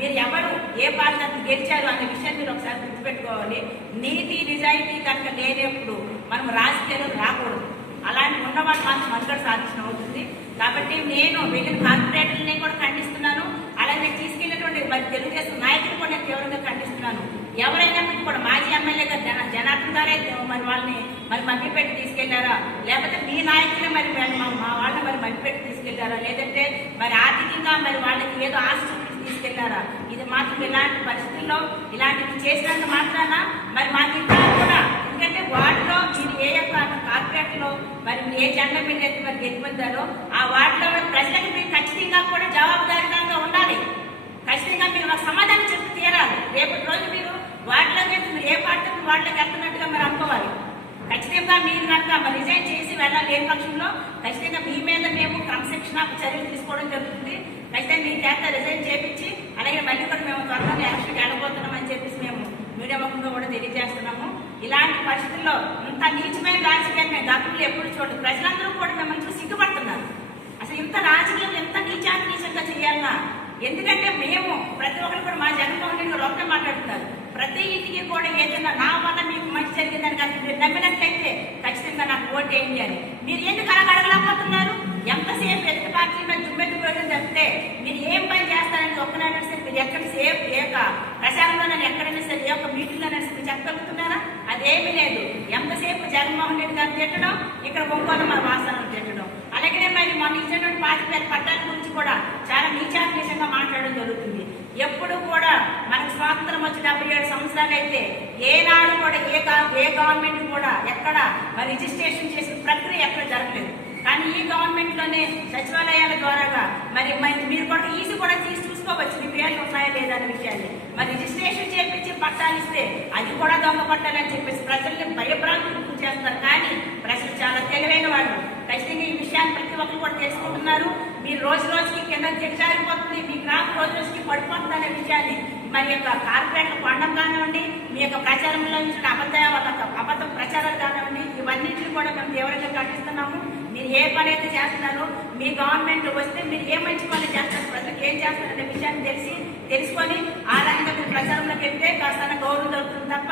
మీరు ఎవరు ఏ పార్టీ గెలిచారు అనే విషయాన్ని మీరు ఒకసారి గుర్తుపెట్టుకోవాలి. నీతి నిజాయితీ కనుక లేనప్పుడు మనం రాజకీయాలు రాకూడదు. అలాంటి ఉన్నవాళ్ళు మాత్రం మనుగడ సాధించడం అవుతుంది. కాబట్టి నేను వెళ్ళిన కార్పొరేటర్ని కూడా ఖండిస్తున్నాను. అలాగే తీసుకెళ్ళినటువంటి మరి తెలుగుదేశం నాయకులు కూడా నేను తీవ్రంగా ఖండిస్తున్నాను. ఎవరైనప్పటికీ కూడా మాజీ ఎమ్మెల్యేగా జనార్దన్ గారే మరి వాళ్ళని మరి మభ్యపెట్టి తీసుకెళ్లారా, లేకపోతే మీ నాయకులే మరి మా వాళ్ళని మరి మభ్యపెట్టి తీసుకెళ్లారా, లేదంటే మరి ఆర్థికంగా మరి వాళ్ళకి ఏదో ఆశ చూపించి తీసుకెళ్లారా? ఇది మాత్రం ఇలాంటి పరిస్థితుల్లో ఇలాంటివి చేసినంత మాత్రాన మరి మాకు ఇంకా కూడా, ఎందుకంటే వార్డులో మీరు ఏ యొక్క కార్పొరేట్లో మరి ఏ జెండా మీద అయితే మరి గెలిపొందారో ఆ వార్డులో ప్రజలకు మీరు ఖచ్చితంగా కూడా జవాబుదారీగా ఉండాలి. ఖచ్చితంగా మీరు మాకు సమాధానం చెప్పి తీరాలి. రేపటి రోజు మీరు వార్డులోకి మీరు ఏ పార్టీకి వార్డులోకి వెళ్తున్నట్టుగా మరి అనుకోవాలి. ఖచ్చితంగా మీరు కనుక మరి రిజైన్ చేసి వెళ్ళాలి. ఏ పక్షంలో ఖచ్చితంగా మీ మీద మేము క్రమశిక్షణ చర్యలు తీసుకోవడం జరుగుతుంది. ఖచ్చితంగా మీ చేత రిజైన్ చేపించి అలాగే మళ్ళీ కూడా మేము త్వరగా ఎలక్షన్కి వెళ్ళబోతున్నాం అని చెప్పేసి మేము మీడియా ముఖంగా కూడా తెలియజేస్తున్నాము. ఇలాంటి పరిస్థితుల్లో ఇంత నీచమైన రాజకీయాన్ని మేము గతంలో ఎప్పుడు చూడదు. ప్రజలందరూ కూడా మిమ్మల్ని చూసి సిగ్గుపడుతున్నారు. అసలు ఇంత రాజకీయం ఎంత నీచంగా చేయాలన్నా, ఎందుకంటే మేము ప్రతి ఒక్కరు కూడా మా జగన్మోహన్ రెడ్డి గారు ఒకటే మాట్లాడుతున్నారు. ప్రతి ఇంటికి కూడా ఏదైనా నా వల్ల మీకు మంచి జరిగిందని కానీ మీరు నమ్మినట్లయితే ఖచ్చితంగా నాకు ఓటు వేయండి అని. మీరు ఎందుకు అడగలేకపోతున్నారు? ఎంతసేపు ఎదుటి పార్టీ మీద దుమ్మెత్తిపోయడం తప్పితే మీరు ఏం పని చేస్తారని ఒక్కనైనా సరే మీరు ఎక్కడ సేపు ఏ యొక్క ప్రచారంలోనైనా ఎక్కడైనా సరే ఏ ఒక్క మీటింగ్లోనైనా సరే చెప్పగలుగుతున్నారా? అదేమీ లేదు. ఎంతసేపు జగన్మోహన్ రెడ్డి గారు తిట్టడం, ఇక్కడ ఒంగోలు మన వాసనలు తిట్టడం. అలాగే మరి మన ఇచ్చినటువంటి పార్టీ పట్టాల గురించి కూడా చాలా నీచాన్వేషంగా మాట్లాడడం జరుగుతుంది. ఎప్పుడు కూడా మనకు స్వాతంత్రం వచ్చి 77 సంవత్సరాలు అయితే ఏనాడు కూడా ఏ గవర్నమెంట్ కూడా ఎక్కడ మరి రిజిస్ట్రేషన్ చేసిన ప్రక్రియ ఎక్కడ జరగలేదు. కానీ ఈ గవర్నమెంట్ లోనే సచివాలయాల ద్వారాగా మరి మీరు కూడా ఈసీ కూడా తీసి చూసుకోవచ్చు మీ పేర్లు ఉన్నాయా లేదా అనే విషయాన్ని. మరి రిజిస్ట్రేషన్ చేపించి పట్టాలు ఇస్తే అది కూడా దొంగ పట్టాలని చెప్పేసి ప్రజల్ని భయభ్రాంతులు చేస్తారు. కానీ ప్రజలు చాలా తెలివైన వాళ్ళు. ఖచ్చితంగా ఈ విషయాన్ని ప్రతి ఒక్కరు కూడా తెలుసుకుంటున్నారు. మీరు రోజు రోజుకి కింద దిగజారిపోతుంది, మీ గ్రామం రోజు రోజుకి పడిపోతుంది అనే విషయాన్ని మరి యొక్క కార్పొరేట్ల పండం కానివ్వండి, మీ యొక్క ప్రచారంలో ఇచ్చిన అబద్ధ ప్రచారాలు కానివ్వండి, ఇవన్నింటినీ కూడా మేము తీవ్రంగా ఖండిస్తున్నాము. మీరు ఏ పని అయితే చేస్తున్నారో, మీ గవర్నమెంట్ వస్తే మీరు ఏ మంచి పనులు చేస్తారు, ప్రజలకు ఏం చేస్తారనే విషయాన్ని తెలుసుకొని ఆ రకంగా మీరు ప్రచారంలోకి వెళ్తే కాస్త గౌరవం దొరుకుతుంది తప్ప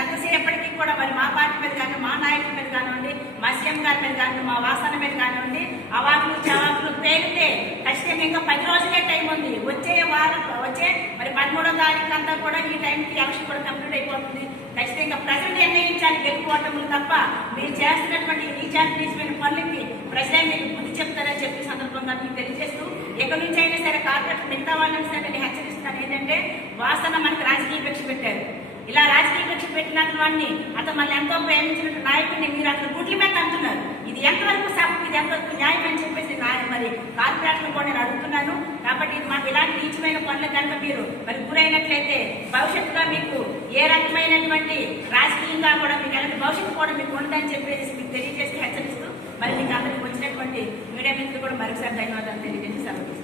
ఎంతసేపటికి కూడా మరి మా పార్టీ మీద కానీ, మా నాయకుల మీద కానివ్వండి, మా సీఎం గారి మీద కానివ్వండి, మా వాసన మీద కానివ్వండి అవాకులు చవాకులు పేరితే ఖచ్చితంగా ఇంకా 10 రోజులే టైం ఉంది. వచ్చే మరి 13వ తారీఖు అంతా కూడా ఈ టైంకి ఎలక్షన్ కూడా కంప్లీట్ అయిపోతుంది. ఖచ్చితంగా ప్రజలు నిర్ణయించాలి గెలుపుకోవటములు తప్ప మీరు చేస్తున్నటువంటి నీచమైన పనులకి ప్రజలే మీకు బుద్ధి చెప్తారని చెప్పి సందర్భంగా మీకు తెలియజేస్తూ, ఎక్కడి నుంచి అయినా సరే కార్పొరేట్ మిగతా వాళ్ళని సరే నేను హెచ్చరిస్తాను. ఏంటంటే వాసన మనకు రాజకీయ భిక్ష పెట్టారు. ఇలా రాజకీయ భిక్ష పెట్టిన వాడిని అతను మళ్ళీ ఎంతో ప్రేమించిన నాయకుడిని మీరు అతను గుడ్ల మీద అంటున్నారు. ఇది ఎంతవరకు సభకు, ఇది ఎంతవరకు న్యాయం అని చెప్పేసి మరి కార్పొరేట్లను కూడా నేను అడుగుతున్నాను. కాబట్టి మాకు ఇలాంటి నీచమైన పనులు కనుక మీరు మరి గురైనట్లయితే భవిష్యత్తులో మీకు ఏ రకమైనటువంటి రాజకీయంగా కూడా మీకు ఎలాంటి భవిష్యత్తు కూడా మీకు ఉండదని చెప్పేసి మీకు తెలియజేసి హెచ్చరిస్తూ మరి మీకు అందరికి వచ్చినటువంటి మీడియా మిత్రులు కూడా మరొకసారి ధన్యవాదాలు తెలియజేసి సెలవు.